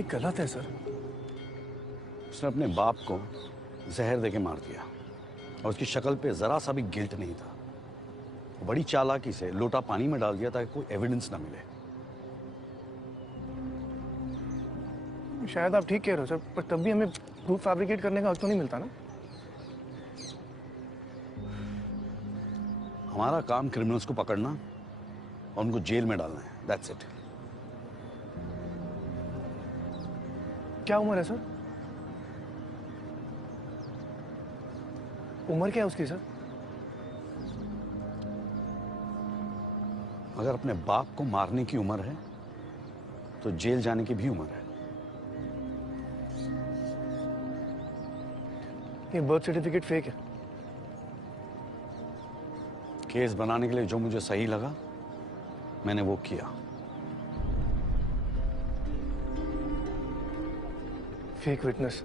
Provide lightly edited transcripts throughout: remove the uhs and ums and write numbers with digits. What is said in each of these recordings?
ये गलत है सर। उसने अपने बाप को जहर देके मार दिया और उसकी शक्ल पे जरा सा भी गिल्ट नहीं था। बड़ी चालाकी से लोटा पानी में डाल दिया ताकि कोई एविडेंस ना मिले। शायद आप ठीक कह रहे हो सर, पर तब भी हमें प्रूफ फैब्रिकेट करने का हक तो नहीं मिलता ना। हमारा काम क्रिमिनल्स को पकड़ना और उनको जेल में डालना है, दैट्स इट। क्या उम्र है सर? उम्र क्या है उसकी सर? अगर अपने बाप को मारने की उम्र है तो जेल जाने की भी उम्र है। ये बर्थ सर्टिफिकेट फेक है। केस बनाने के लिए जो मुझे सही लगा मैंने वो किया। Fake witness,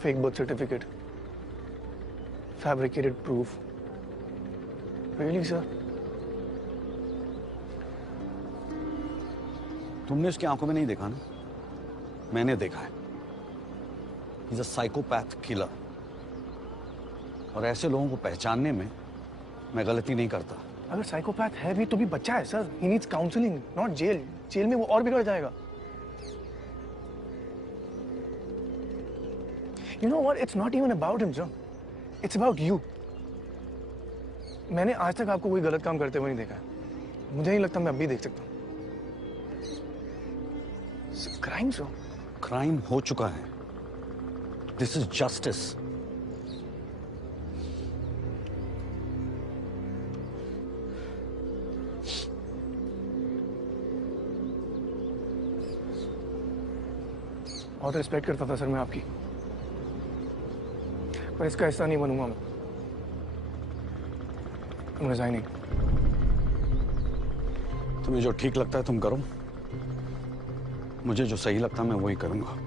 fake birth certificate, fabricated proof. Really sir? तुमने उसकी आंखों में नहीं देखा ना, मैंने देखा है। He's a psychopath killer। और ऐसे लोगों को पहचानने में मैं गलती नहीं करता। अगर साइकोपैथ है भी तो भी बच्चा है sir. He needs counselling, not jail. Jail में वो और बिगड़ जाएगा। You know what? It's not even about him, John. It's about you. मैंने आज तक आपको कोई गलत काम करते हुए नहीं देखा है। मुझे नहीं लगता मैं अब भी देख सकता हूँ। क्राइम सो? क्राइम हो चुका है। This is justice. बहुत रिस्पेक्ट करता था सर मैं आपकी, पर इसका हिस्सा नहीं बनूंगा मैं। I'm resigning। तुम्हें जो ठीक लगता है तुम करो, मुझे जो सही लगता है मैं वही करूंगा।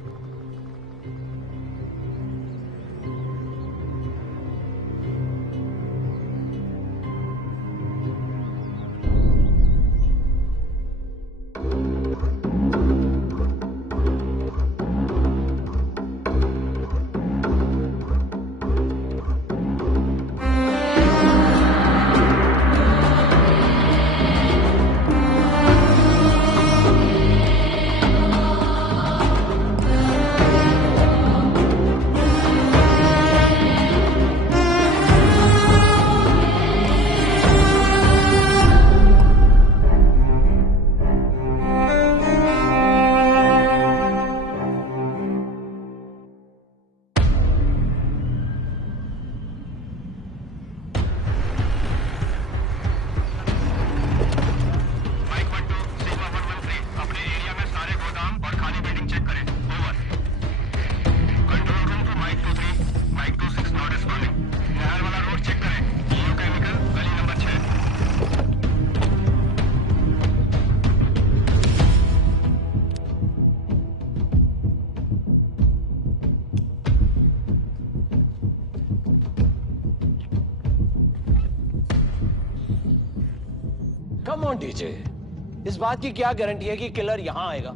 कम ऑन डीजे, इस बात की क्या गारंटी है कि किलर यहां आएगा?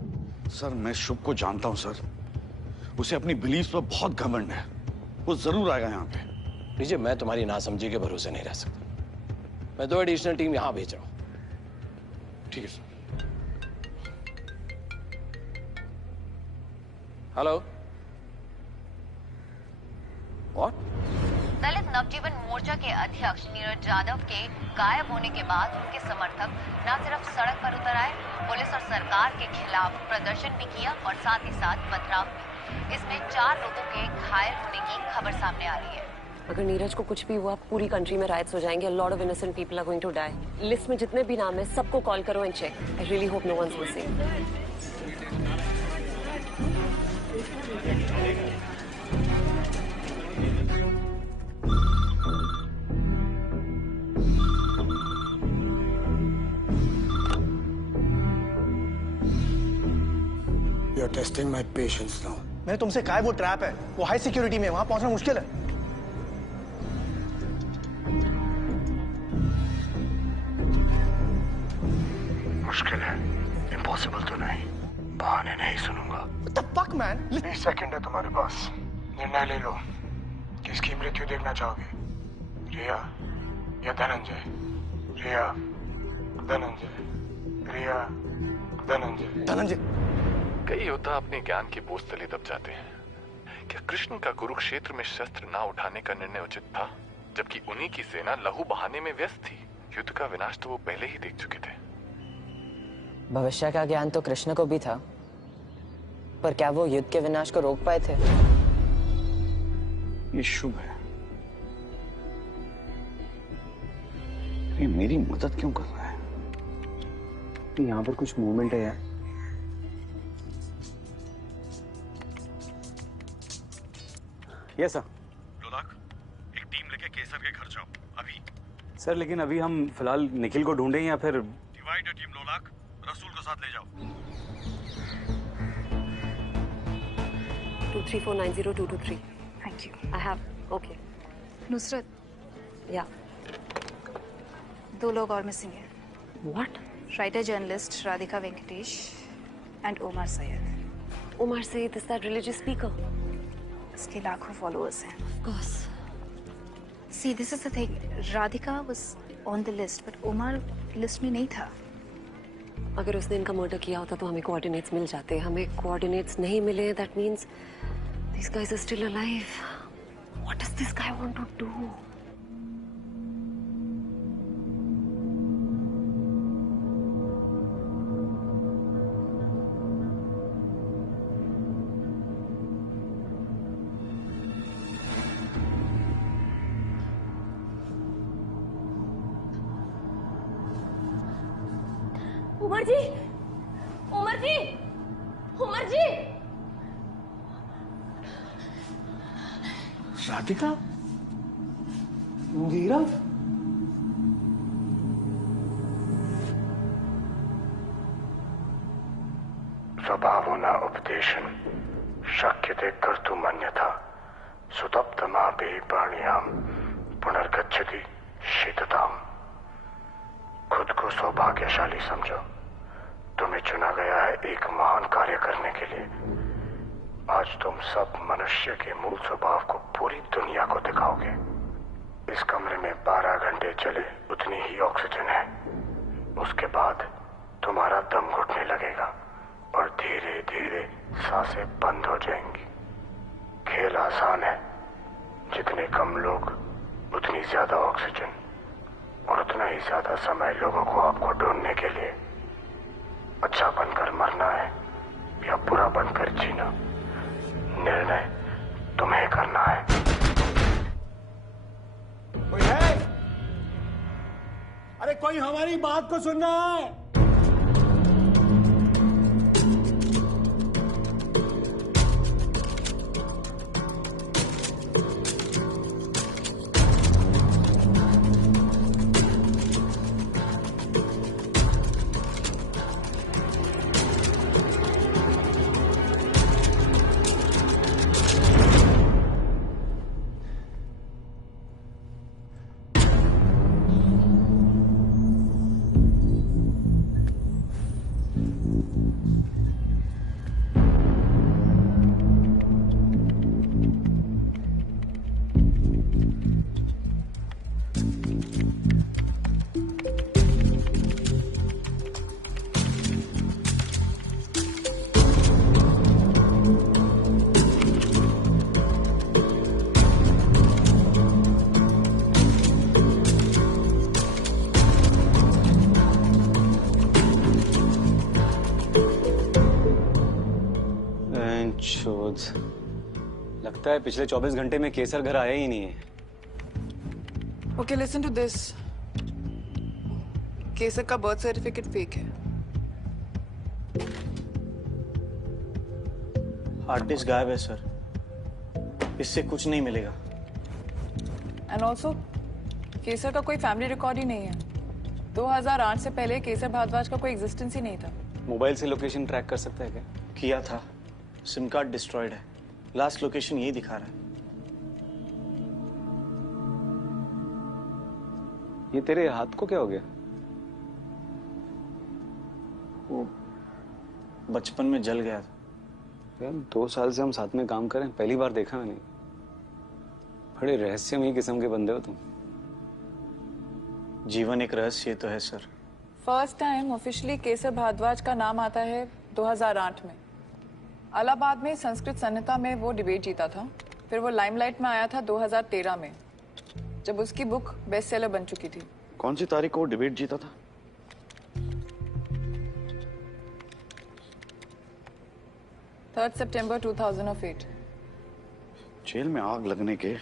सर मैं शुभ को जानता हूं सर, उसे अपनी बिलीफ पर बहुत घमंड है। वो जरूर आएगा यहाँ पे। डीजे मैं तुम्हारी नासमझी के भरोसे नहीं रह सकता। मैं 2 एडिशनल टीम यहां भेज रहा हूं। ठीक है sir. Hello, what? Dalit Navjivan Morcha के अध्यक्ष नीरज यादव के गायब होने के बाद उनके समर्थक न सिर्फ सड़क पर उतर आए, पुलिस और सरकार के खिलाफ प्रदर्शन भी किया और साथ ही साथ पथराव भी। इसमें 4 लोगों के घायल होने की खबर सामने आ रही है। अगर नीरज को कुछ भी हुआ पूरी कंट्री में राइट्स हो जाएंगे। Lot of innocent people are going to die. List में जितने भी नाम है सबको कॉल करो and check. I really hope no one's missing. You're testing my patience now। मैंने तुमसे कहा है वो ट्रैप है, वो हाई सिक्योरिटी में, वहां पहुंचना मुश्किल है। मुश्किल है, इम्पॉसिबल तो नहीं। बहाने नहीं सुनूंगा। What the fuck, man? 20 second है तुम्हारे पास, निर्णय ले लो। किसकी मृत्यु देखना चाहोगे, रिया या धनंजय? रिया, धनंजय, रिया, धनंजय। धनंजय। कई योद्धा अपने ज्ञान के बोझ तले दब जाते हैं। क्या कृष्ण का कुरुक्षेत्र में शस्त्र ना उठाने का निर्णय उचित था, जबकि उन्हीं की सेना लहू बहाने में व्यस्त थी? युद्ध का विनाश तो वो पहले ही देख चुके थे। भविष्य का ज्ञान तो कृष्ण को भी था, पर क्या वो युद्ध के विनाश को रोक पाए थे? ये शुभ है। ये मेरी मदद क्यों कर रहा है? यहाँ पर कुछ मूवमेंट है यार। Yes sir. लोलाक, एक टीम लेके केसर के घर जाओ अभी। सर लेकिन अभी हम फिलहाल निखिल को ढूंढें या फिर? डिवाइड द टीम लोलाक, रसूल को साथ ले जाओ। 234902223. Thank you. I have. Okay. Nusrat, Yeah. 2 लोग और मिसिंग हैं। What? Writer journalist Radhika Venkatesh and Omar Syed. Omar Saeed is that religious speaker? इसके लाखों फॉलोअर्स हैं। Of course. See, this is the thing. Radhika was on the list, but Omar list में नहीं था। अगर उसने इनका मर्डर किया होता तो हमें कोऑर्डिनेट्स मिल जाते। हमें कोऑर्डिनेट्स नहीं मिले, that means these guys are still alive. What does this guy want to do? Umar ji, Umar ji, Umar ji. Radhika, Nirav, स्वभावो न उपदेशन शक्यते कर्तुं मन्यथा सुतप्तमापि प्राणियां पुनर्गच्छति शीतताम्। खुद को सौभाग्यशाली समझो, तुम्हें चुना गया है एक महान कार्य करने के लिए। आज तुम सब मनुष्य के मूल स्वभाव को पूरी दुनिया को दिखाओगे। इस कमरे में 12 घंटे चले उतनी ही ऑक्सीजन है। उसके बाद तुम्हारा दम घुटने लगेगा और धीरे धीरे सांसें बंद हो जाएंगी। खेल आसान है, जितने कम लोग उतनी ज्यादा ऑक्सीजन और उतना ही ज्यादा समय लोगों को आपको ढूंढने के लिए। अच्छा बनकर मरना है या बुरा बनकर जीना, निर्णय तुम्हें करना है। कोई है? अरे कोई हमारी बात को सुन रहा है? लगता है पिछले 24 घंटे में केसर घर आया ही नहीं है। Okay, listen to this. केसर का बर्थ सर्टिफिकेट फेक है। हार्ड डिस्क गायब है सर, इससे कुछ नहीं मिलेगा। एंड ऑल्सो केसर का कोई फैमिली रिकॉर्ड ही नहीं है। 2008 से पहले केसर भारद्वाज का कोई एग्जिस्टेंस ही नहीं था। मोबाइल से लोकेशन ट्रैक कर सकता है क्या? किया था, सिम कार्ड डिस्ट्रॉयड है। लास्ट लोकेशन यही दिखा रहा है। ये तेरे हाथ को क्या हो गया? बचपन में जल गया था। यार 2 साल से हम साथ में काम करें, पहली बार देखा मैंने। बड़े रहस्यमयी किस्म के बंदे हो तुम। जीवन एक रहस्य तो है सर। फर्स्ट टाइम ऑफिशियली केसर भारद्वाज का नाम आता है 2008 में। इलाहाबाद में संस्कृत संहिता में वो डिबेट जीता था। फिर वो लाइमलाइट में आया था 2013 में, जब उसकी बुक बेस्ट सेलर बन चुकी थी। कौन सी तारीख को वो डिबेट जीता था? September 2008। जेल में आग लगने के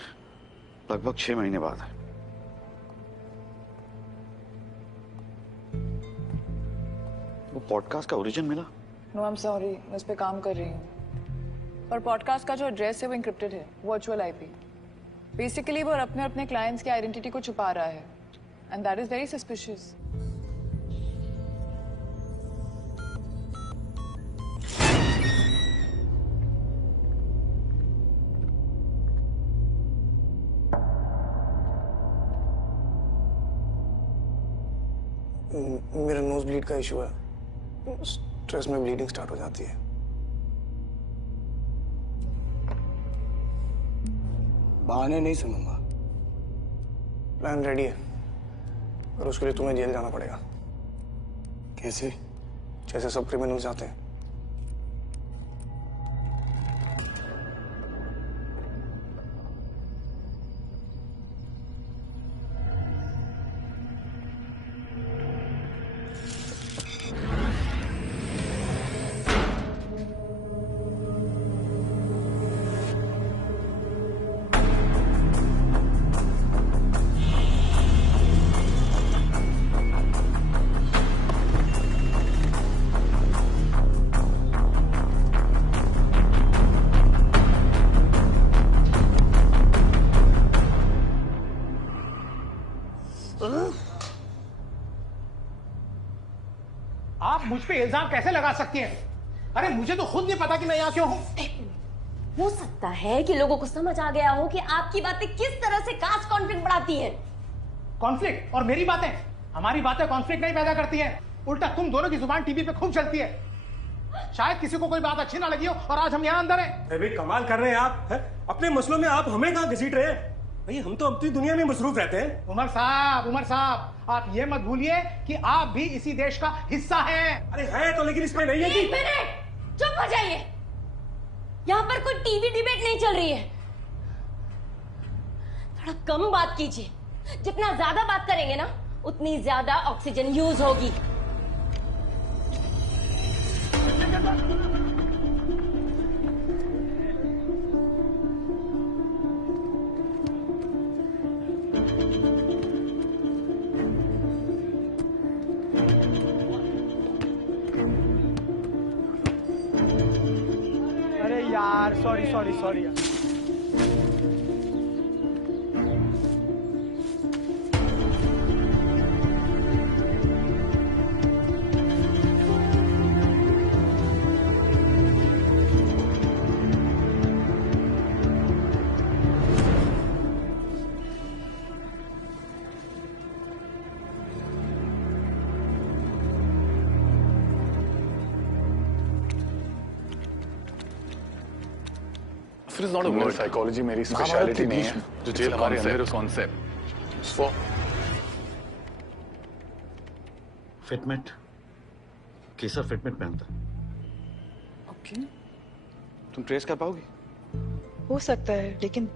लगभग 6 महीने बाद। वो पॉडकास्ट का ओरिजिन मिला? नो आई एम सॉरी, मैं उस पे काम कर रही हूँ। पर पॉडकास्ट का जो एड्रेस है वो इंक्रिप्टेड है, वर्चुअल आईपी। बेसिकली वो अपने क्लाइंट्स की आइडेंटिटी को छुपा रहा है, and that is very suspicious. मेरा नोज ब्लीड का इशू है, स्ट्रेस में ब्लीडिंग स्टार्ट हो जाती है। बहाने नहीं सुनूंगा, प्लान रेडी है, और उसके लिए तुम्हें जेल जाना पड़ेगा। कैसे? जैसे सब क्रिमिनल्स जाते हैं। आप मुझ पे इल्जाम कैसे लगा सकती हैं? अरे मुझे तो खुद नहीं पता कि मैं यहाँ क्यों हूँ। हो सकता है कि लोगों को समझ आ गया हो कि आपकी बातें किस तरह से कास्ट कॉन्फ्लिक्ट बढ़ाती हैं। कॉन्फ्लिक्ट? और मेरी बातें? हमारी बातें कॉन्फ्लिक्ट नहीं पैदा करती हैं, उल्टा तुम दोनों की जुबान टीवी पे खूब चलती है। शायद किसी को कोई बात अच्छी ना लगी हो और आज हम यहाँ अंदर हैं। अरे कमाल कर रहे हैं आप है? अपने मसलों में आप हमें कहाँ घसीट रहे हैं? भाई हम तो अपनी दुनिया में मसरूफ रहते हैं। उमर साहब, आप ये मत भूलिए कि आप भी इसी देश का हिस्सा हैं। अरे है तो, लेकिन इसमें नहीं है कि... एक मिनट, चुप हो जाइए। यहाँ पर कोई टीवी डिबेट नहीं चल रही है। थोड़ा कम बात कीजिए। जितना ज्यादा बात करेंगे ना, उतनी ज्यादा ऑक्सीजन यूज होगी। अरे यार, सॉरी यार। It is not a word. Psychology मेरी स्पेशलिटी नहीं है, जो जेल हमारे अंदर उस कॉन्सेप्ट। So फिटमेट, केसर फिटमेट पहनता। ओके, तुम ट्रेस कर पाओगी? हो सकता है, लेकिन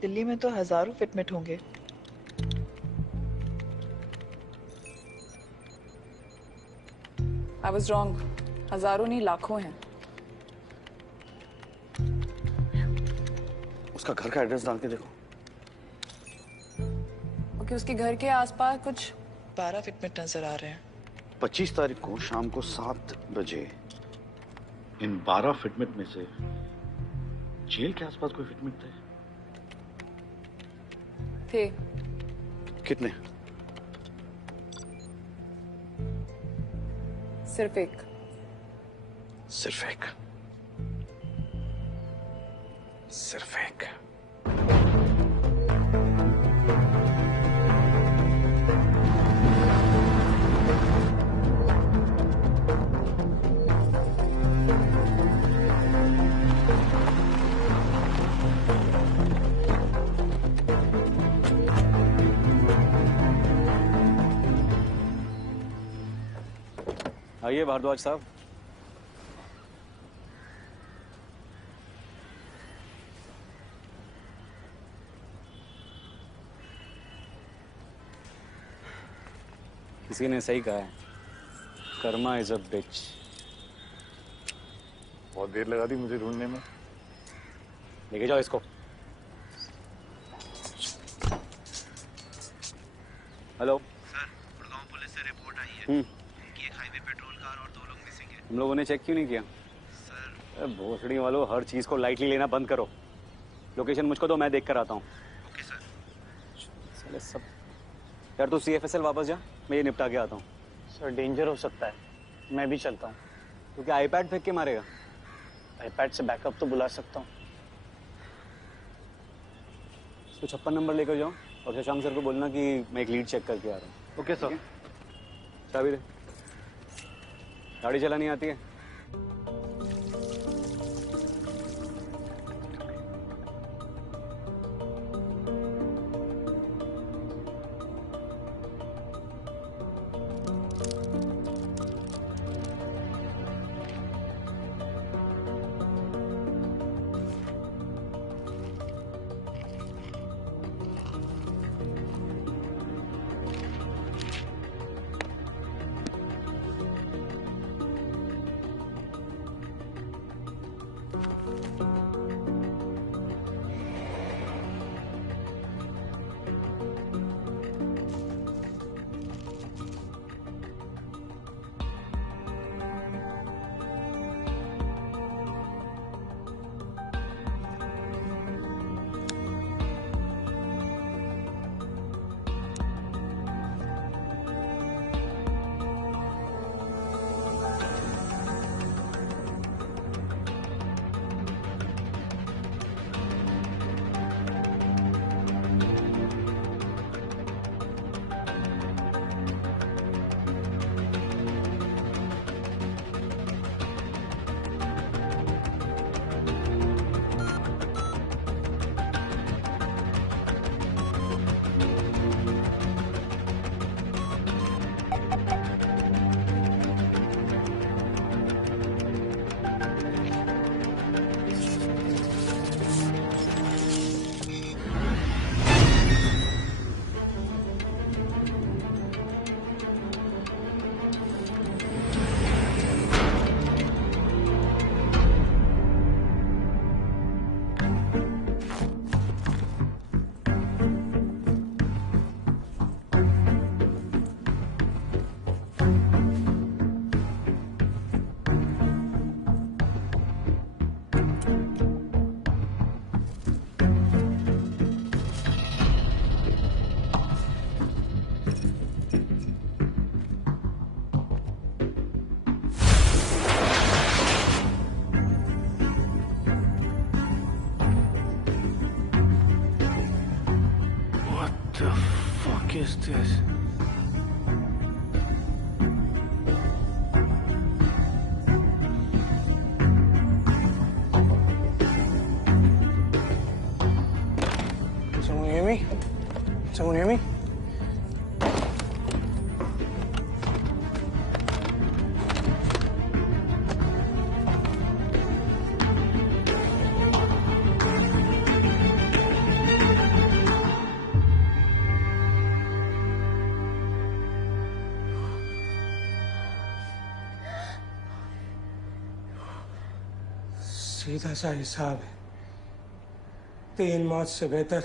दिल्ली में तो हजारों फिटमेट होंगे। I was wrong. हजारों नहीं, लाखों हैं। उसका घर का एड्रेस डाल के देखो। ओके, उसके घर के आसपास कुछ 12 फिटमेट नजर आ रहे हैं। 25 तारीख को शाम को 7 बजे इन 12 फिटमेट में से जेल के आसपास कोई फिटमेट थे? कितने? सिर्फ एक। सिर्फ एक? सिर्फ एक? आइए भारद्वाज साहब। किसी ने सही कहा है, कर्मा इज अ बिच। बहुत देर लगा दी मुझे ढूंढने में। लेके जाओ इसको। हेलो सर, गुड़गांव पुलिस से रिपोर्ट आई है। उनकी एक हाईवे पेट्रोल कार और 2 लोग मिसिंग है। हम लोगों ने चेक क्यों नहीं किया? सर भोसड़ी वालों, हर चीज को लाइटली लेना बंद करो। लोकेशन मुझको दो, मैं देख कर आता हूँ। Okay sir. चले सब। यार तू CFSL वापस जा, मैं ये निपटा के आता हूँ। सर डेंजर हो सकता है, मैं भी चलता हूँ। तो क्या आईपैड फेंक के मारेगा? आईपैड से बैकअप तो बुला सकता हूँ। तो 56 नंबर लेकर जाओ और शशांक सर को बोलना कि मैं एक लीड चेक करके आ रहा हूँ। Okay sir. चाबी दे। गाड़ी चलानी आती है? is this? Someone hear me? Someone hear me? सीधा सा हिसाब है, 3 मौत से बेहतर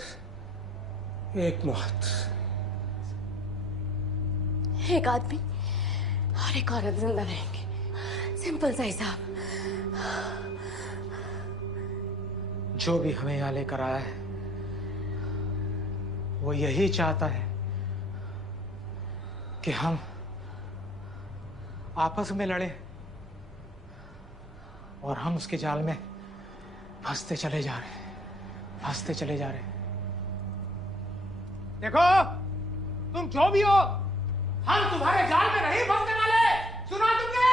1 मौत। एक आदमी और एक औरत जिंदा रहेंगे, सिंपल सा हिसाब। जो भी हमें यहाँ लेकर आया है वो यही चाहता है कि हम आपस में लड़े और हम उसके जाल में फंसते चले जा रहे हैं, फंसते चले जा रहे हैं। देखो, तुम जो भी हो, हम तुम्हारे जाल में नहीं फंसने वाले। सुना तुमने?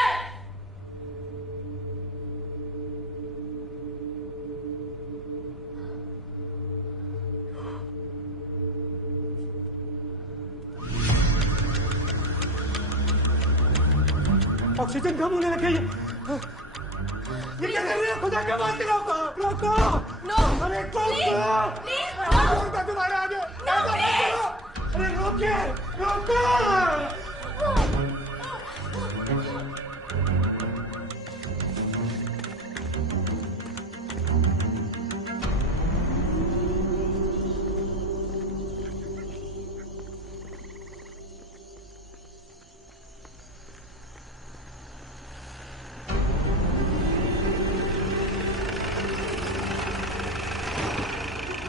ऑक्सीजन कम होने लगी है। ये क्या कर रही है? खुदा के मारते रोको, रोको। नो, अरे रोको, तुम्हारे आगे। अरे रोकिए, रोको।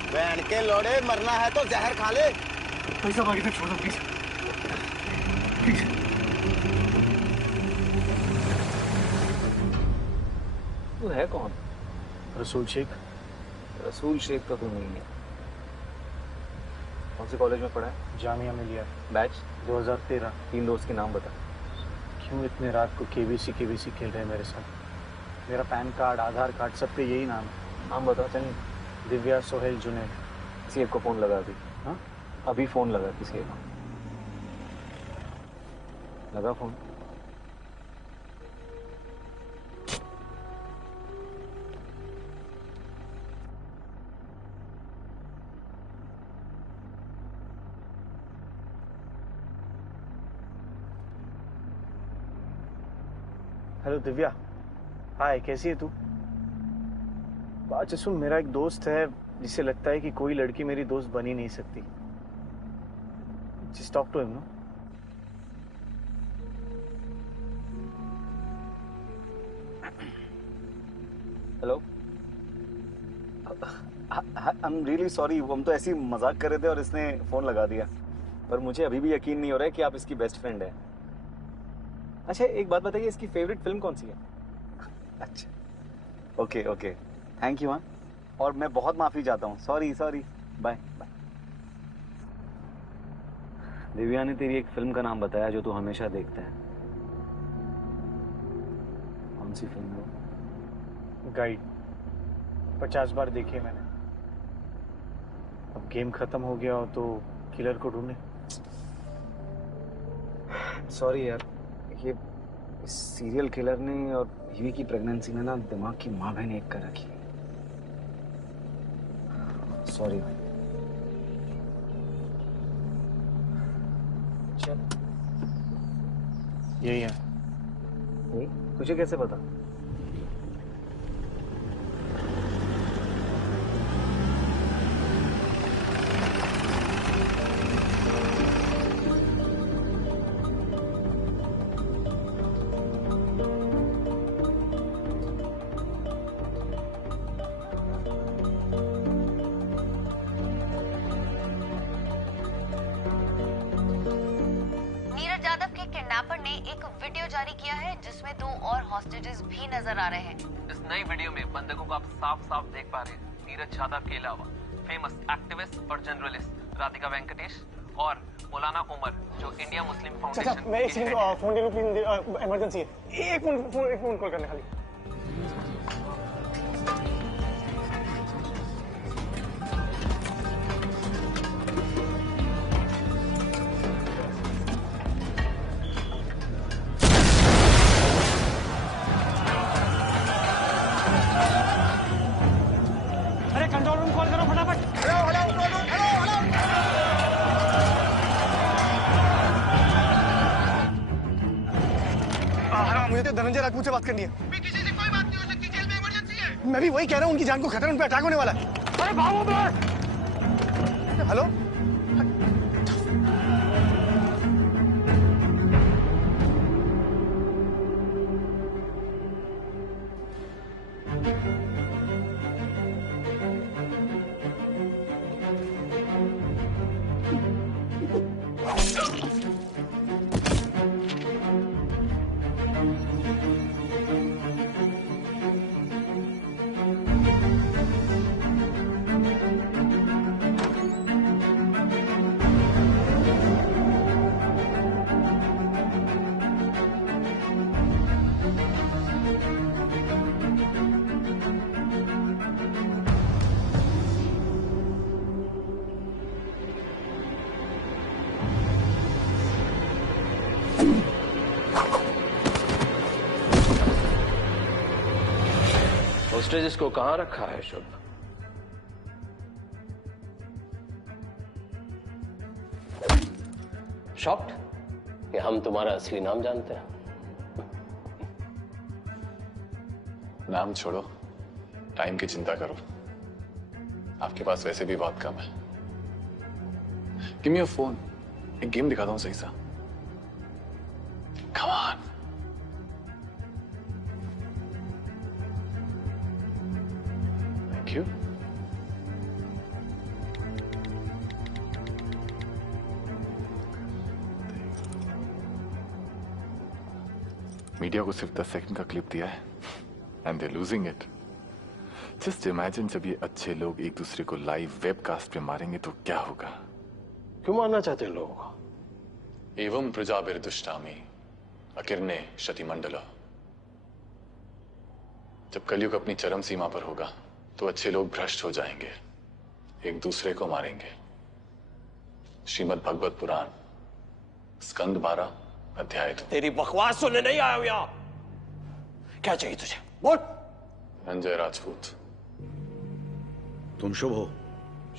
बहन के लोड़े, मरना है तो जहर खा ले। पैसा बाकी तक छोड़ दो प्लीज। तू है कौन? रसूल शेख। रसूल शेख तो तू नहीं है। कौन से कॉलेज में पढ़ा है? जामिया मिलिया। बैच? 2013। 3 दोस्त के नाम बता। क्यों इतने रात को केबीसी खेल रहे हैं मेरे साथ? मेरा पैन कार्ड, आधार कार्ड, सब पे यही नाम है। नाम बता। चल। दिव्या, सोहेल, जुनैद। किसी एक को फोन लगा दी। हाँ? अभी फोन लगा किसी एक। लगा फोन। हेलो दिव्या। हाय, कैसी है तू? अच्छा सुन, मेरा एक दोस्त है जिसे लगता है कि कोई लड़की मेरी दोस्त बन ही नहीं सकती। Just talk to him, no? Hello. I am really sorry, हम तो ऐसे ही मजाक कर रहे थे और इसने फोन लगा दिया। पर मुझे अभी भी यकीन नहीं हो रहा है कि आप इसकी बेस्ट फ्रेंड है। अच्छा एक बात बताइए, इसकी फेवरेट फिल्म कौन सी है? अच्छा ओके ओके, थैंक यू। हाँ, और मैं बहुत माफी चाहता हूँ। Sorry sorry, bye bye. Divya ने तेरी एक फिल्म का नाम बताया जो तू हमेशा देखता है। कौन सी फिल्म है? गाइड। 50 बार देखी है मैंने। अब गेम खत्म हो गया हो तो किलर को ढूंढे। सॉरी यार, ये सीरियल किलर ने और यूवी की प्रेगनेंसी ने ना दिमाग की माँ बहन एक कर रखी है। सॉरी भाई। चल यही है। तुझे कैसे पता? जिसमें 2 और हॉस्टेजेस भी नजर आ रहे हैं। इस नई वीडियो में बंदकों को आप साफ साफ देख पा रहे हैं। नीरज यादव के अलावा फेमस एक्टिविस्ट और जर्नलिस्ट राधिका वेंकटेश और मौलाना उमर जो इंडिया मुस्लिम फाउंडेशन। मैं एक सेकंड फोन ले लूं प्लीज, इमरजेंसी है। एक फोन कॉल करने खाली। कंट्रोल रूम कॉल करो फटाफट। हेलो, मुझे तो धनंजय राजपूत से बात करनी है। किसी से कोई बात नहीं हो सकती, जेल में इमरजेंसी है। मैं भी वही कह रहा हूँ, उनकी जान को खतरा, उन पे अटैक होने वाला है। अरे भागो बाहर। हेलो, होस्टेजेस को कहां रखा है शुभ? शॉक्ड कि हम तुम्हारा असली नाम जानते हैं? नाम छोड़ो, टाइम की चिंता करो। आपके पास वैसे भी बहुत कम है। गिव मी योर फोन, एक गेम दिखाता हूं सही सा। Come on. Thank you. Media को सिर्फ 10 सेकंड का क्लिप दिया है and they losing it. Just imagine जब ये अच्छे लोग एक दूसरे को लाइव वेबकास्ट पे मारेंगे तो क्या होगा? क्यों मारना चाहते हैं लोगों को? एवं प्रजाभिर्दुष्टामि अकिरणे शतिमंडल। जब कलयुग अपनी चरम सीमा पर होगा तो अच्छे लोग भ्रष्ट हो जाएंगे, एक दूसरे को मारेंगे। श्रीमद् भगवत पुराण स्कंद 12 अध्याय 2। तेरी बकवास सुनने नहीं आया हूं यहां। क्या चाहिए तुझे? बोल। धनंजय राजपूत। तुम शुभ हो?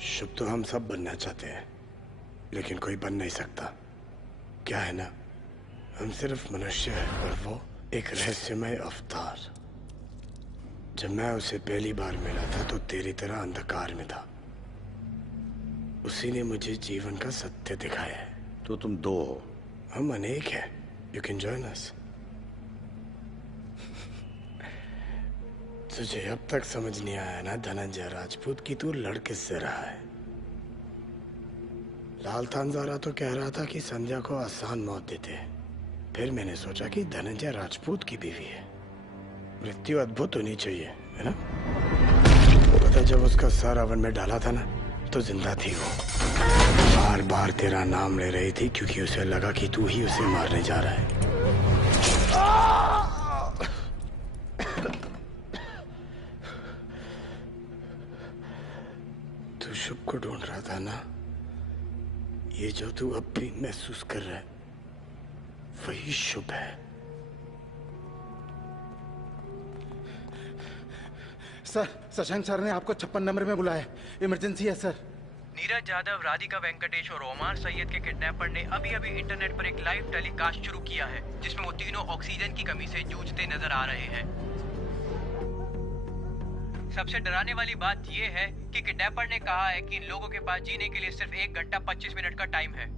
शुभ तो हम सब बनना चाहते हैं, लेकिन कोई बन नहीं सकता। क्या है ना, हम सिर्फ मनुष्य हैं और वो एक रहस्यमय अवतार। जब मैं उसे पहली बार मिला था तो तेरी तरह अंधकार में था। उसी ने मुझे जीवन का सत्य दिखाया है। तो तुम दो हो? हम अनेक हैं। You can join us. तुझे अब तक समझ नहीं आया ना धनंजय राजपूत की तू लड़ किससे रहा है? लाल थानजारा तो कह रहा था कि संध्या को आसान मौत देते हैं। फिर मैंने सोचा कि धनंजय राजपूत की बीवी है, मृत्यु अद्भुत होनी चाहिए, है ना? पता जब उसका सर अवन में डाला था ना तो जिंदा थी वो। बार बार तेरा नाम ले रही थी क्योंकि उसे लगा कि तू ही उसे मारने जा रहा है। तू शुभ को ढूंढ रहा था ना? ये जो तू अब भी महसूस कर रहा है वही शुभ है। सर, शशांक सर ने आपको 56 नंबर में बुलाया है। इमरजेंसी है सर। नीरज यादव, राधिका वेंकटेश और ओमार सैयद के किडनैपर ने अभी अभी इंटरनेट पर एक लाइव टेलीकास्ट शुरू किया है जिसमें वो तीनों ऑक्सीजन की कमी से जूझते नजर आ रहे हैं। सबसे डराने वाली बात यह है कि किडनैपर ने कहा है कि इन लोगों के पास जीने के लिए सिर्फ 1 घंटा 25 मिनट का टाइम है।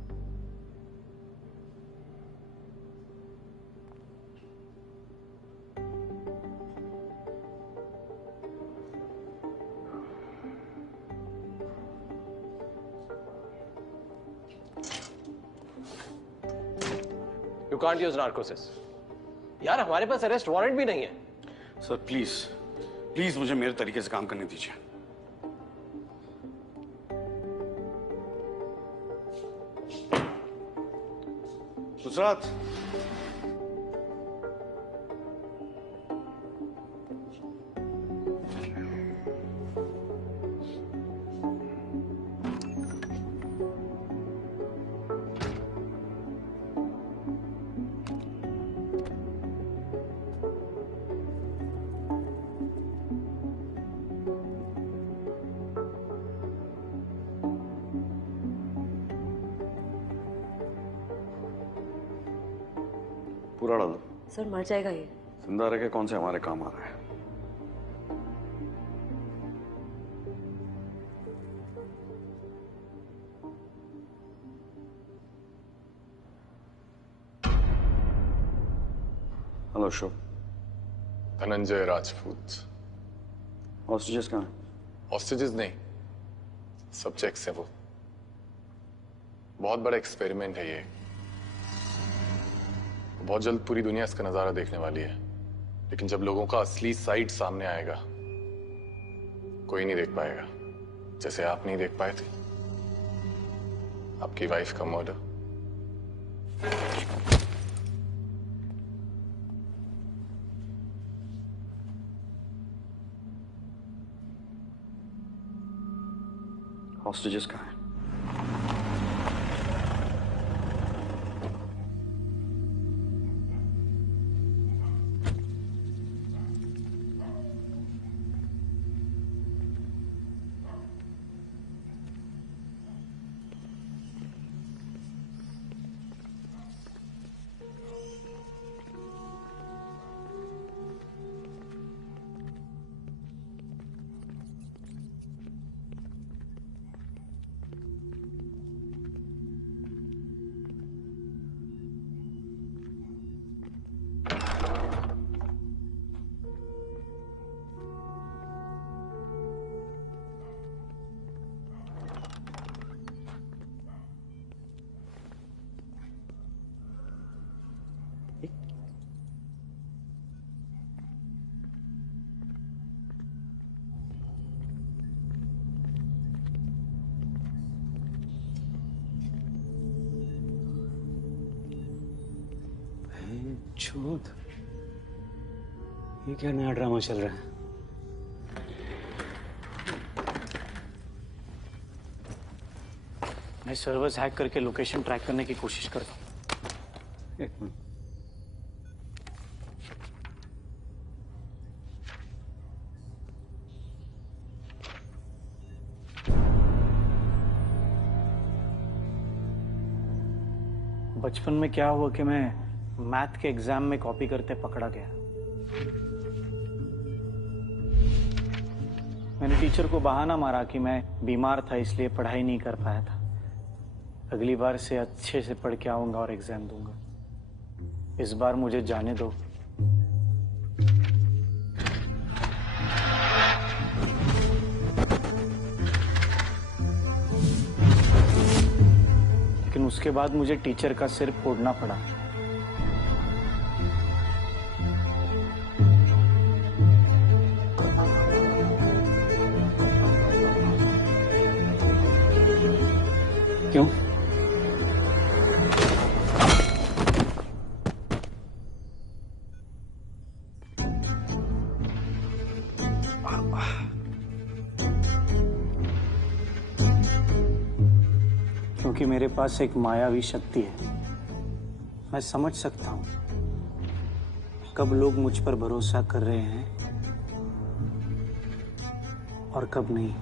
You can't use narcosis. यार हमारे पास अरेस्ट वारंट भी नहीं है। सर प्लीज प्लीज मुझे मेरे तरीके से काम करने दीजिए। गुजरात पूरा डाल दो। सर मर जाएगा ये। जिंदा रह के कौन से हमारे काम आ रहा है? हेलो शुभ। धनंजय राजपूत। हॉस्टेजेस कहाँ हैं? हॉस्टेजेस नहीं, सब्जेक्ट्स हैं वो। बहुत बड़ा एक्सपेरिमेंट है ये। बहुत जल्द पूरी दुनिया इसका नजारा देखने वाली है, लेकिन जब लोगों का असली साइड सामने आएगा कोई नहीं देख पाएगा, जैसे आप नहीं देख पाए थे आपकी वाइफ का मर्डर। हॉस्टेजेस कहाँ हैं? छूत, ये क्या नया ड्रामा चल रहा है? मैं सर्वर्स हैक करके लोकेशन ट्रैक करने की कोशिश करता हूँ। एक मिनट। बचपन में क्या हुआ कि मैं मैथ के एग्जाम में कॉपी करते पकड़ा गया। मैंने टीचर को बहाना मारा कि मैं बीमार था इसलिए पढ़ाई नहीं कर पाया था। अगली बार से अच्छे से पढ़ के आऊंगा और एग्जाम दूंगा। इस बार मुझे जाने दो। लेकिन उसके बाद मुझे टीचर का सिर फोड़ना पड़ा। क्यों? क्योंकि मेरे पास एक मायावी शक्ति है। मैं समझ सकता हूं कब लोग मुझ पर भरोसा कर रहे हैं और कब नहीं।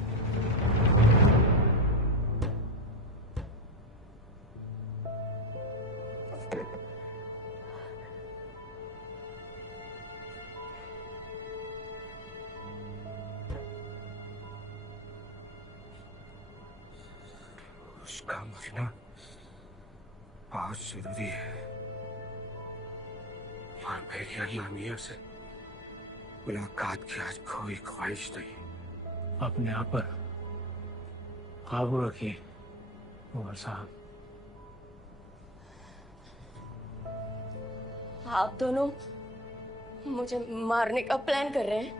उसका मरना बहुत जरूरी है और मेरी अल्लाह मियां से मुलाकात की आज कोई ख्वाहिश नहीं। अपने आप पर काबू रखिए उमर साहब। आप दोनों मुझे मारने का प्लान कर रहे हैं।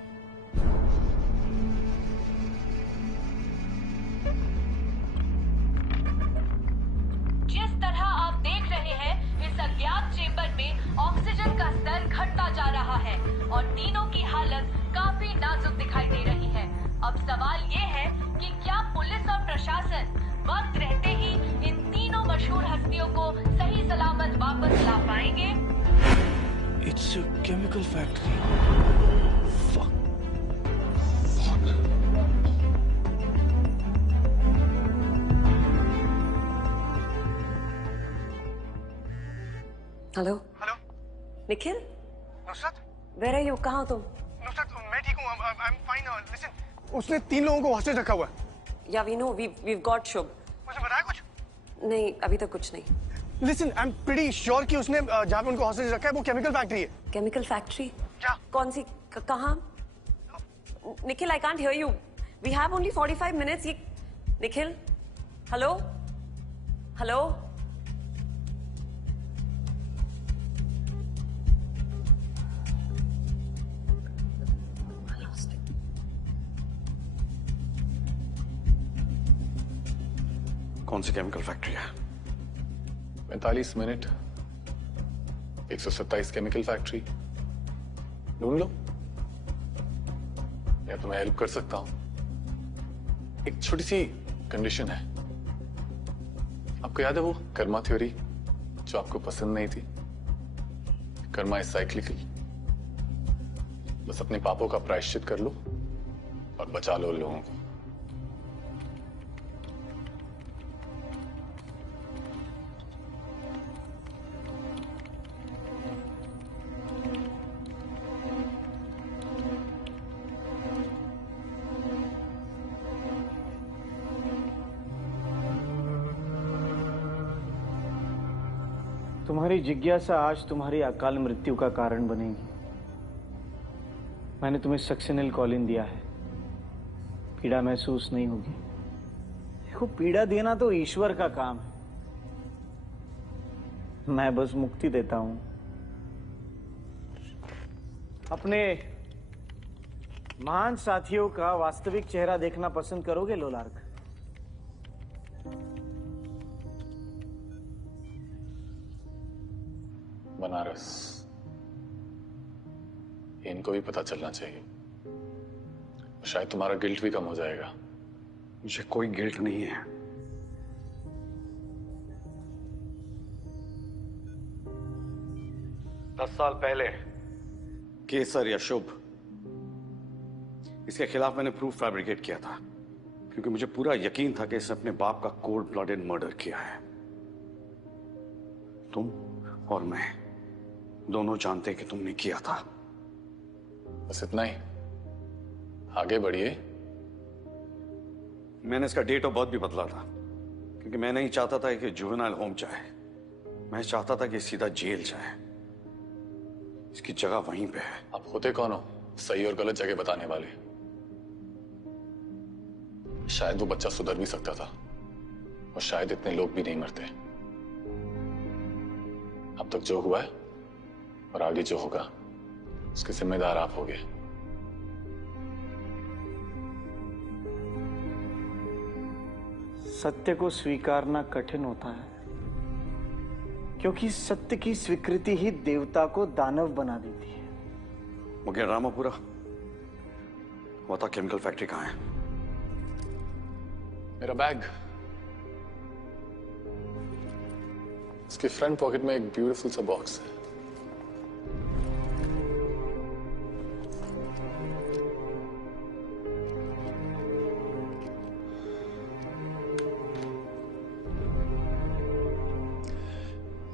जिस तरह आप देख रहे हैं, इस अज्ञात चेंबर में ऑक्सीजन का स्तर घटता जा रहा है और तीनों की हालत काफी नाजुक दिखाई दे रही है। अब सवाल ये है कि क्या पुलिस और प्रशासन वक्त रहते ही इन तीनों मशहूर हस्तियों को सही सलामत वापस ला पाएंगे? It's a chemical factory. Fuck. Hello hello Nikhil, Nusrat, where are you? कहाँ हो तुम? नुसरत मैं ठीक हूँ, आई एम फाइन। लिसन, उसने 3 लोगों को हॉस्टेज रखा हुआ है। या वी नो, we've got शुभ। मुझे बताया कुछ? नहीं, अभी तक कुछ नहीं। Listen, I am pretty sure कि उसने जहाँ पे उनको हॉस्टेज रखा है वो केमिकल फैक्ट्री है। Chemical factory? क्या? कौन सी? कहाँ? Nikhil, I can't hear you. We have only 45 minutes. ये निखिल, हेलो हेलो। कौन सी केमिकल फैक्ट्री है? 45 मिनट, 127 केमिकल फैक्ट्री। ढूंढ लो, या तो मैं हेल्प कर सकता हूं। एक छोटी सी कंडीशन है। आपको याद है वो कर्मा थ्योरी जो आपको पसंद नहीं थी? Karma is cyclical. बस अपने पापों का प्रायश्चित कर लो और बचा लो लोगों को। तुम्हारी जिज्ञासा आज तुम्हारी अकाल मृत्यु का कारण बनेगी। मैंने तुम्हें सक्सेनिल कॉलिन दिया है, पीड़ा महसूस नहीं होगी। देखो, पीड़ा देना तो ईश्वर का काम है, मैं बस मुक्ति देता हूं। अपने महान साथियों का वास्तविक चेहरा देखना पसंद करोगे लोलार्क? बनारस। टीम को भी पता चलना चाहिए। शायद तुम्हारा गिल्ट भी कम हो जाएगा। मुझे कोई गिल्ट नहीं है। दस साल पहले केसर या शुभ, इसके खिलाफ मैंने प्रूफ फैब्रिकेट किया था, क्योंकि मुझे पूरा यकीन था कि इसने अपने बाप का कोल्ड ब्लडेड मर्डर किया है। तुम और मैं दोनों जानते कि तुमने किया था। बस इतना ही, आगे बढ़िए। मैंने इसका डेट ऑफ बर्थ भी बदला था, क्योंकि मैं नहीं चाहता था कि जुवेनाइल होम जाए। मैं चाहता था कि सीधा जेल जाए। इसकी जगह वहीं पे है। आप होते कौन हो सही और गलत जगह बताने वाले? शायद वो बच्चा सुधर भी सकता था, और शायद इतने लोग भी नहीं मरते। अब तक जो हुआ है और आगे जो होगा, उसके जिम्मेदार आप होगे। सत्य को स्वीकारना कठिन होता है, क्योंकि सत्य की स्वीकृति ही देवता को दानव बना देती है। मुझे रामापुरा बता, केमिकल फैक्ट्री कहाँ है? मेरा बैग, इसके फ्रंट पॉकेट में एक ब्यूटीफुल सा बॉक्स है।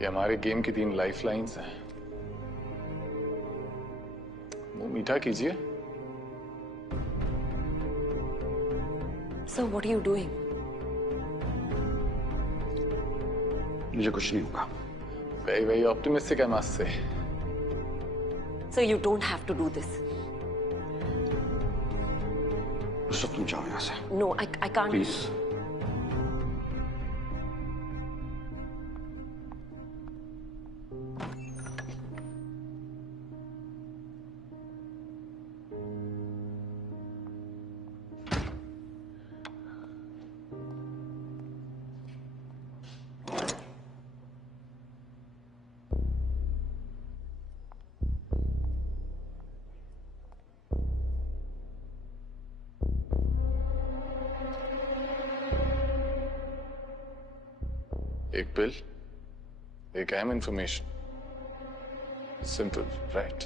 ये हमारे गेम की 3 लाइफ लाइन्स हैं। मुंह मीठा कीजिए। So what are you doing? मुझे कुछ नहीं होगा। very optimistic, I must say. So you don't have to do this. सब तुम जाओ यहाँ से। No, I can't. Please. एक बिल, एक अहम इंफॉर्मेशन। Simple, right?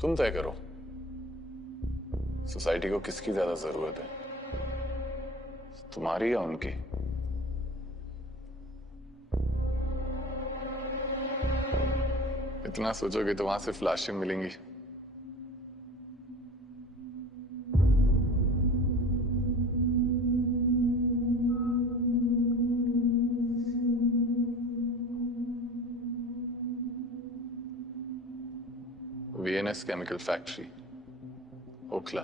तुम तय करो, सोसाइटी को किसकी ज्यादा जरूरत है, तुम्हारी या उनकी? इतना सोचोगे तो वहां से फ्लैशें मिलेंगी। VNS Chemical Factory, Okhla.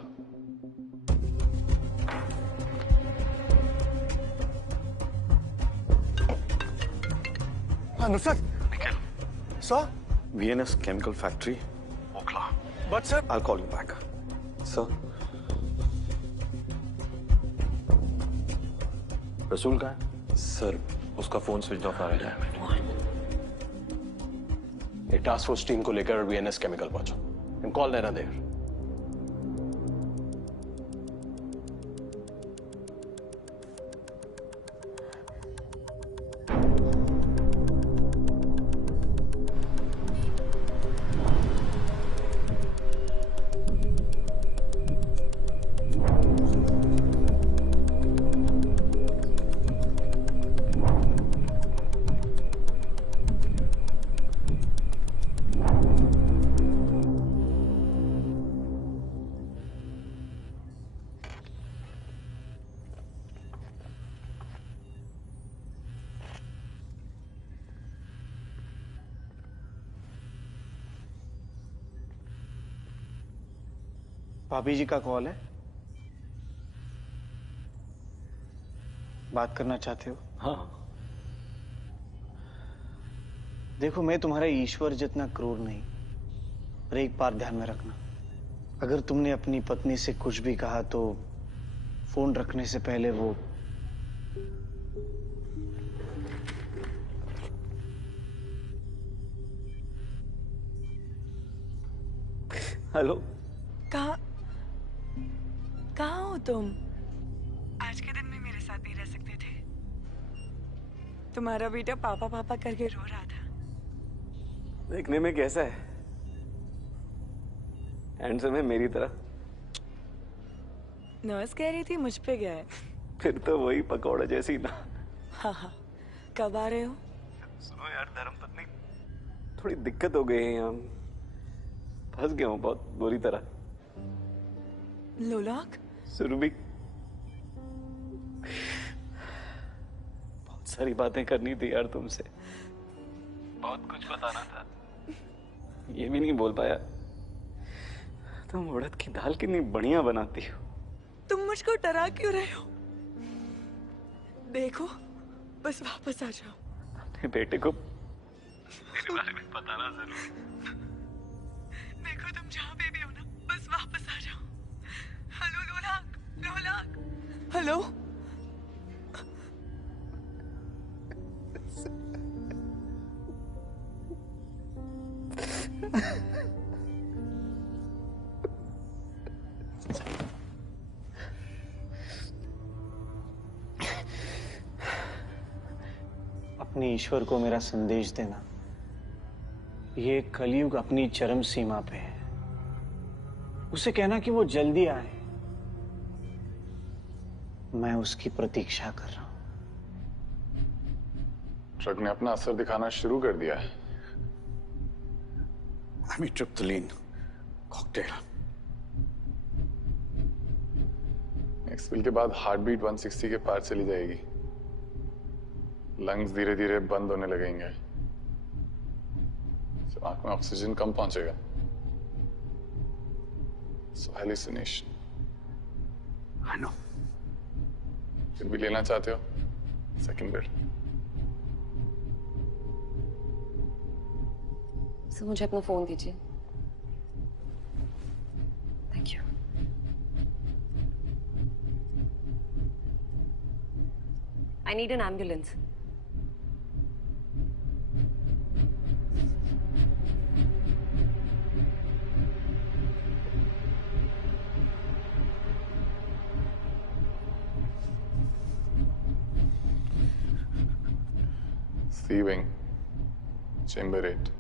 Nusrat. Nikhil. Sir? VNS Chemical Factory, Okhla. But sir. I'll call you back. Sir. रसूल कहाँ है? सर, उसका फोन स्विच ऑफ आ रहा है। एक टास्क फोर्स टीम को लेकर VNS केमिकल पहुंचो एंड कॉल नैना देयर। भाभी जी का कॉल है। बात करना चाहते हो? हाँ। देखो, मैं तुम्हारा ईश्वर जितना क्रूर नहीं, पर एक बात ध्यान में रखना, अगर तुमने अपनी पत्नी से कुछ भी कहा तो फोन रखने से पहले वो हेलो। कहाँ हो तुम? आज के दिन में मेरे साथ नहीं रह सकते थे? तुम्हारा बेटा पापा पापा करके रो रहा था। देखने में कैसा है? हैंडसम है मेरी तरह? नर्स कह रही थी मुझ पे गया है। फिर तो वही पकौड़ा जैसी ना। हाँ हाँ, कब आ रहे हो? सुनो यार धर्मपत्नी, थोड़ी दिक्कत हो गई है यहाँ। फंस गया हूँ बहुत बुरी तरह। लोलाक? सुरभि, बहुत सारी बातें करनी थी यार तुमसे। बहुत कुछ बताना था, ये भी नहीं बोल पाया। तुम उड़द की दाल कितनी बढ़िया बनाती हो। तुम मुझको डरा क्यों रहे हो? देखो, बस वापस आ जाओ। अपने बेटे को मेरे बारे में बताना जरूर। देखो तुम जहाँ पे भी हो ना, बस वापस आ जाओ। हेलो लोलाक, लोलाक, हेलो। अपने ईश्वर को मेरा संदेश देना, ये कलयुग अपनी चरम सीमा पे है। उसे कहना कि वो जल्दी आए। मैं उसकी प्रतीक्षा कर रहा हूं। ड्रग ने अपना असर दिखाना शुरू कर दिया है। Amitriptyline cocktail. नेक्स्ट पिल के बाद हार्ट बीट 160 के पार चली जाएगी। लंग्स धीरे धीरे बंद होने लगेंगे। आंख में ऑक्सीजन कम पहुंचेगा। सो हेलुसिनेशन। I know। फिर भी लेना चाहते हो सेकंड बिल? सर मुझे अपना फोन दीजिए। Thank you. I need an ambulance. C wing, chamber 8.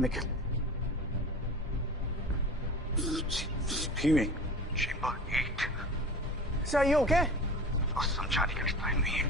Nikhil, Healing. Chamber 8. Sir, are you okay? और समझाने का टाइम नहीं है।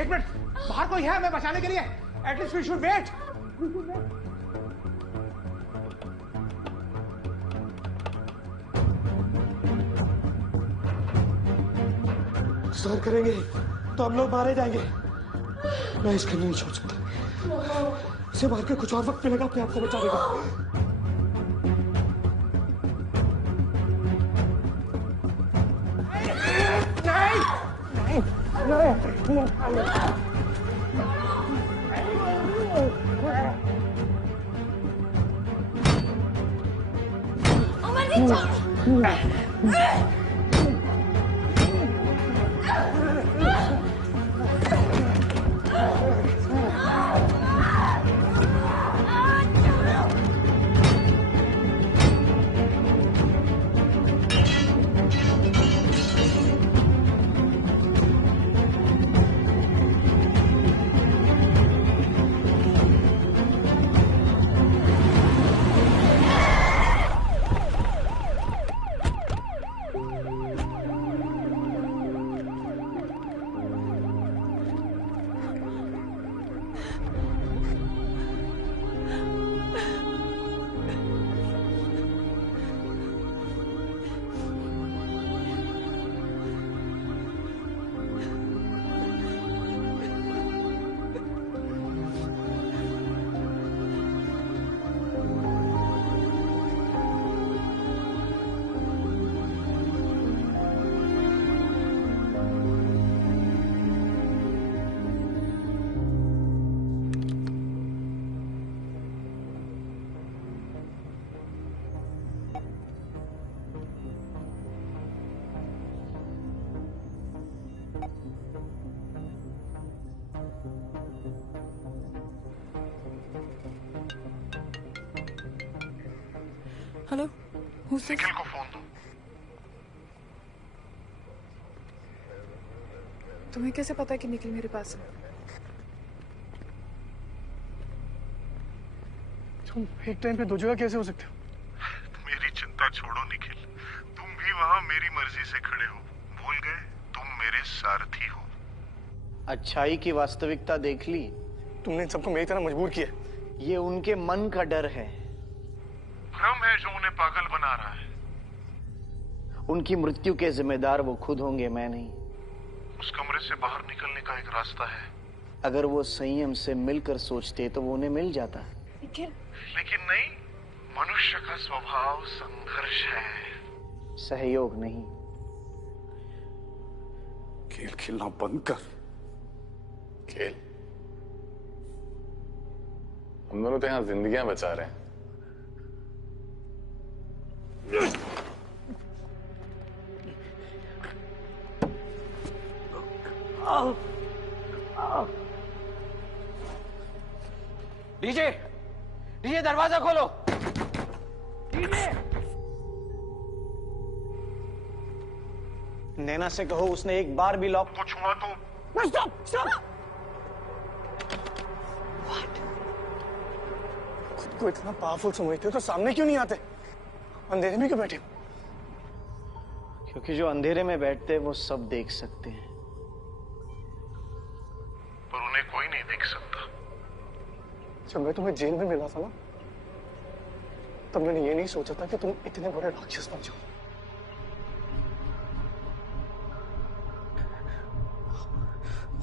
एक मिनट, बाहर कोई है हमें बचाने के लिए? At least we should wait. Sir करेंगे तो हम लोग मारे जाएंगे। मैं इसके नहीं छोड़ सकता। इसे मार के कुछ और वक्त मिलेगा अपने आप को बचाने का। हेलो, निखिल को फोन दो। तुम्हें कैसे पता कि निखिल मेरे पास है? तुम एक टाइम पे दो जगह कैसे हो सकते हो? मेरी चिंता छोड़ो निखिल, तुम भी वहां मेरी मर्जी से खड़े हो। भूल गए तुम मेरे सारथी हो। अच्छाई की वास्तविकता देख ली? तुमने इन सबको मेरी तरह मजबूर किया। ये उनके मन का डर है, भ्रम है जो उन्हें पागल बना रहा है। उनकी मृत्यु के जिम्मेदार वो खुद होंगे, मैं नहीं। उस कमरे से बाहर निकलने का एक रास्ता है। अगर वो संयम से मिलकर सोचते तो वो उन्हें मिल जाता। लेकिन नहीं, मनुष्य का स्वभाव संघर्ष है, सहयोग नहीं। खेल खेलना बंद कर। खेल? हम दोनों तो यहाँ जिंदगियां बचा रहे हैं। डीजे, डीजे दरवाजा खोलो। डीजे, नैना से कहो उसने एक बार भी लॉक को छुआ तो। Stop stop. खुद को इतना पावरफुल समझते हो तो सामने क्यों नहीं आते? अंधेरे में क्यों बैठे हो? क्योंकि जो अंधेरे में बैठते हैं वो सब देख सकते हैं, पर उन्हें कोई नहीं देख सकता। जब मैं तुम्हें जेल में मिला था ना, तब मैंने ये नहीं सोचा था कि तुम इतने बड़े राक्षस बन जाओ।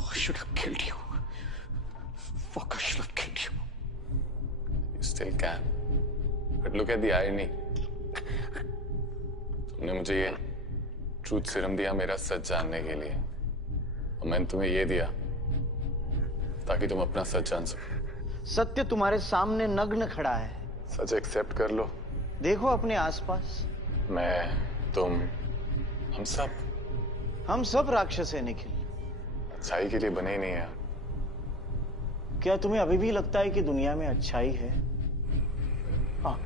I should have killed you. Fuck, I should have killed you. You still can. But look at the irony. तुमने मुझे ये ट्रूथ सीरम दिया मेरा सच जानने के लिए, और मैंने तुम्हें ये दिया ताकि तुम अपना सच जान सको। सत्य तुम्हारे सामने नग्न खड़ा है। सच एक्सेप्ट कर लो। देखो अपने आसपास। मैं, तुम, हम सब राक्षस हैं निखिल। अच्छाई के लिए बने ही नहीं है। क्या तुम्हें अभी भी लगता है कि दुनिया में अच्छाई है? हाँ।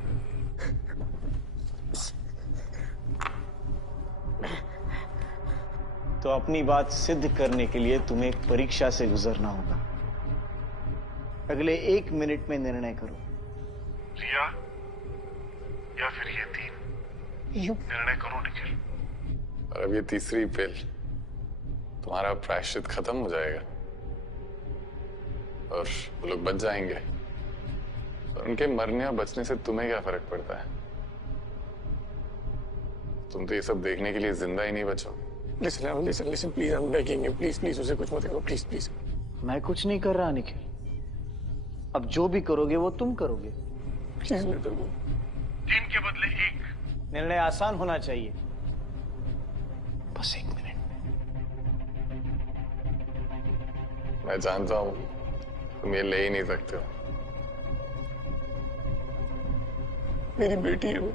तो अपनी बात सिद्ध करने के लिए तुम्हें एक परीक्षा से गुजरना होगा। अगले 1 मिनट में निर्णय करो। रिया या फिर ये 3, निर्णय करो निखिल। और अब ये तीसरी पिल, तुम्हारा प्रायश्चित खत्म हो जाएगा और वो लोग बच जाएंगे। और उनके मरने और बचने से तुम्हें क्या फर्क पड़ता है? तुम तो ये सब देखने के लिए जिंदा ही नहीं बचो। Listen please, I am begging you, please please उसे कुछ मत करो, प्लीज प्लीज। मैं कुछ नहीं कर रहा निखिल। अब जो भी करोगे वो तुम करोगे। Please let go. 3 के बदले 1। निर्णय आसान होना चाहिए। बस 1 मिनट। मैं जानता हूं तुम ये ले ही नहीं सकते हो। मेरी बेटी है वो,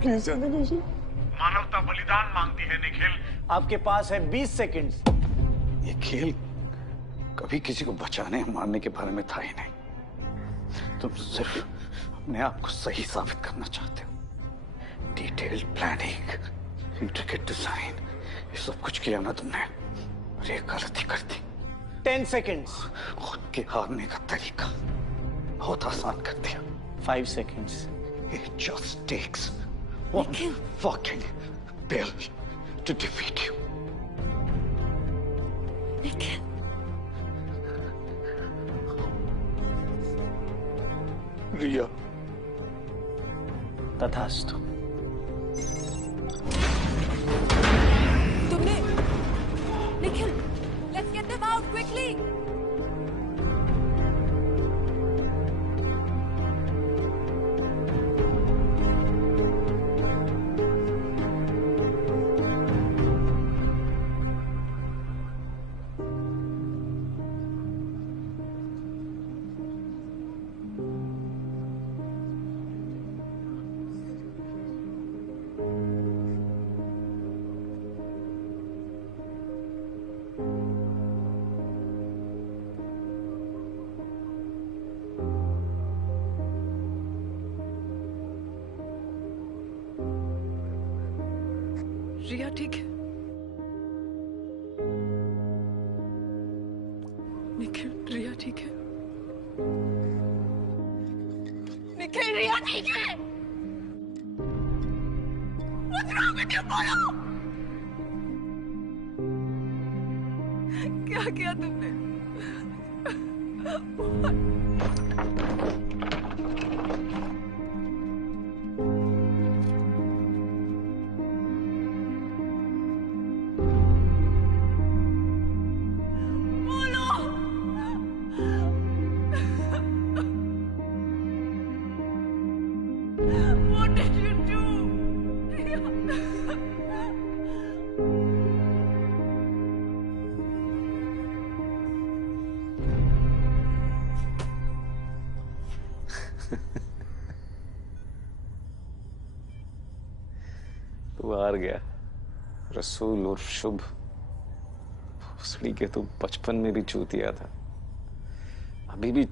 प्लीज जाने दो उसे। मानवता बलिदान मांगती है निखिल। आपके पास है 20 सेकंड। ये खेल कभी किसी को बचाने या मारने के बारे में था ही नहीं। तुम सिर्फ अपने आप को सही साबित करना चाहते हो। डिटेल्ड प्लानिंग, इंट्रिकेट डिजाइन, ये सब कुछ किया ना तुमने, और एक गलती कर दी। 10 सेकंड्स। खुद के हारने का तरीका बहुत आसान कर दिया। 5 seconds. It just takes one fucking pill to defeat you. Nikhil. रिया। तथास्तु। तुमने Nikhil, let's get them out quickly. रिया ठीक है? निखिल, रिया ठीक है? निखिल, रिया ठीक है? What's wrong with you, बोलो? क्या किया तुमने? What did you do? तू हार गया रसूल और शुभ। भोसड़ी के तू बचपन में भी चूतिया था, अभी भी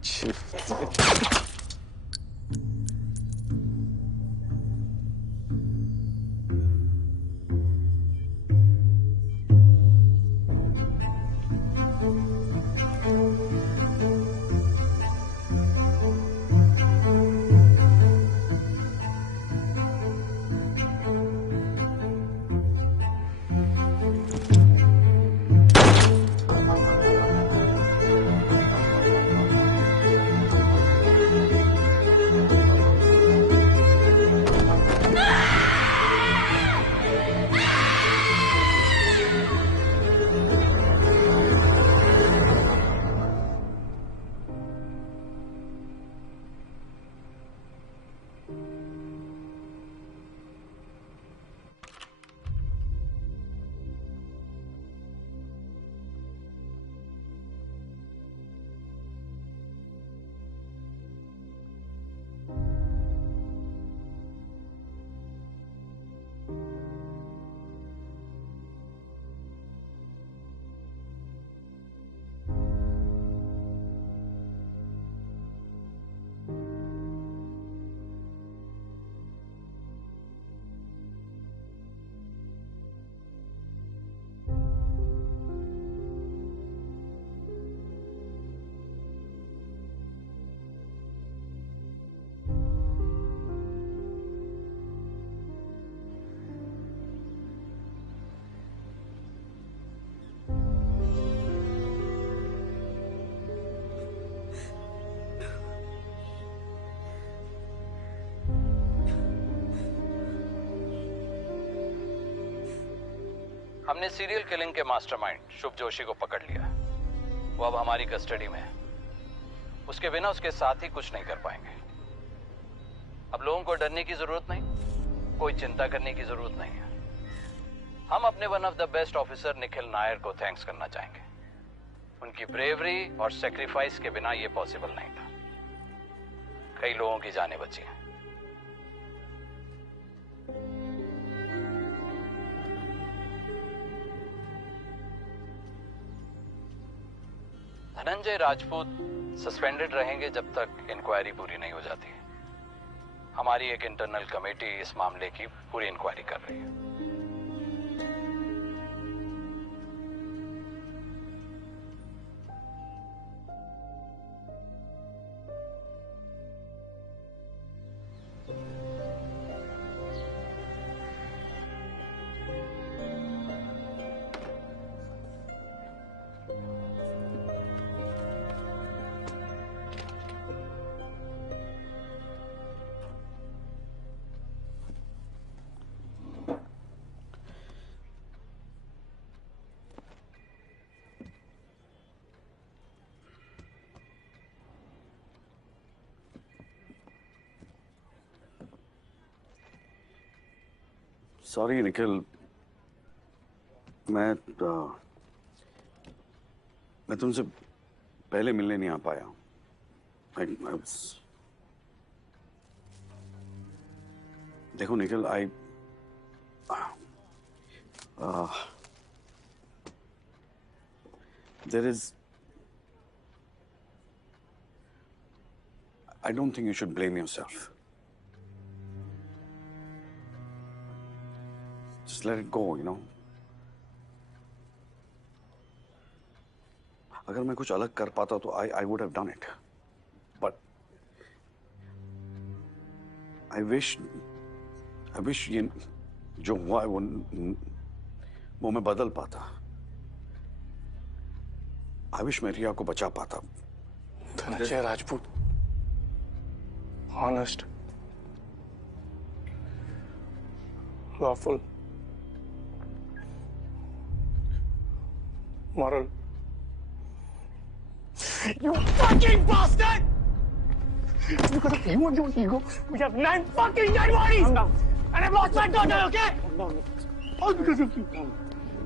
हमने सीरियल किलिंग के मास्टरमाइंड शुभ जोशी को पकड़ लिया। वो अब हमारी कस्टडी में है। उसके बिना उसके साथ ही कुछ नहीं कर पाएंगे। अब लोगों को डरने की जरूरत नहीं, कोई चिंता करने की जरूरत नहीं है। हम अपने one of the best officer Nikhil Nair को थैंक्स करना चाहेंगे। उनकी ब्रेवरी और सेक्रीफाइस के बिना ये पॉसिबल नहीं था। कई लोगों की जानें बची हैं। धनंजय राजपूत सस्पेंडेड रहेंगे जब तक इंक्वायरी पूरी नहीं हो जाती। हमारी एक इंटरनल कमेटी इस मामले की पूरी इंक्वायरी कर रही है। सॉरी निखिल, मैं तुमसे पहले मिलने नहीं आ पाया। देखो Nikhil, there is, I don't think you should blame yourself. Just just let it go, you know. अगर मैं कुछ अलग कर पाता तो I would have done it. But I wish ये जो हुआ है वो मैं बदल पाता. I wish मैं रिया को बचा पाता. Dhananjay Rajput, honest, lawful, moral. You fucking bastard! Because of you and your ego, we have 9 fucking dead bodies! And I've lost my daughter, okay? All because of you.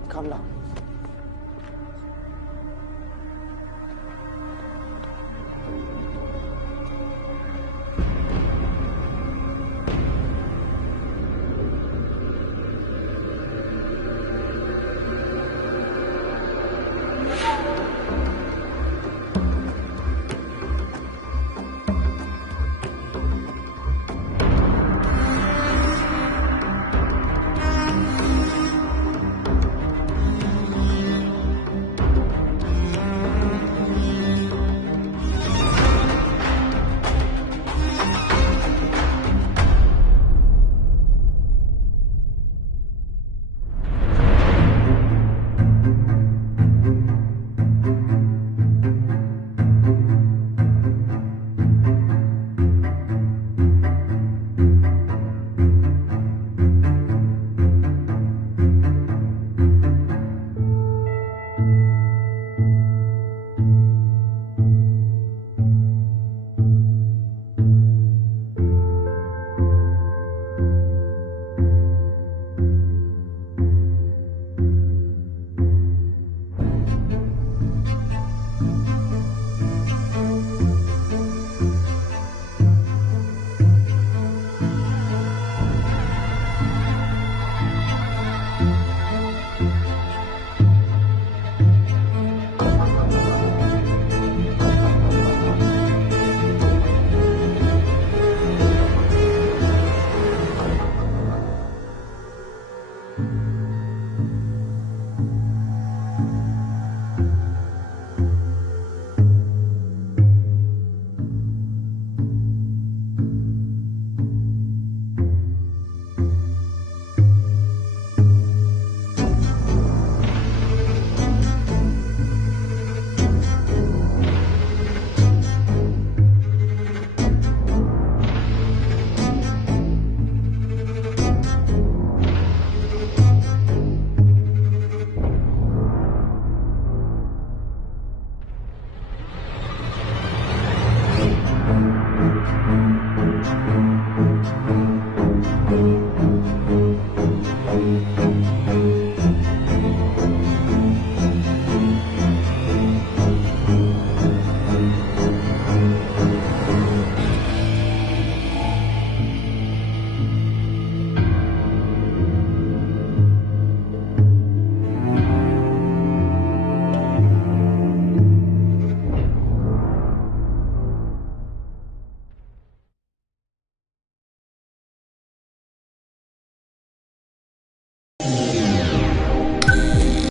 Calm down.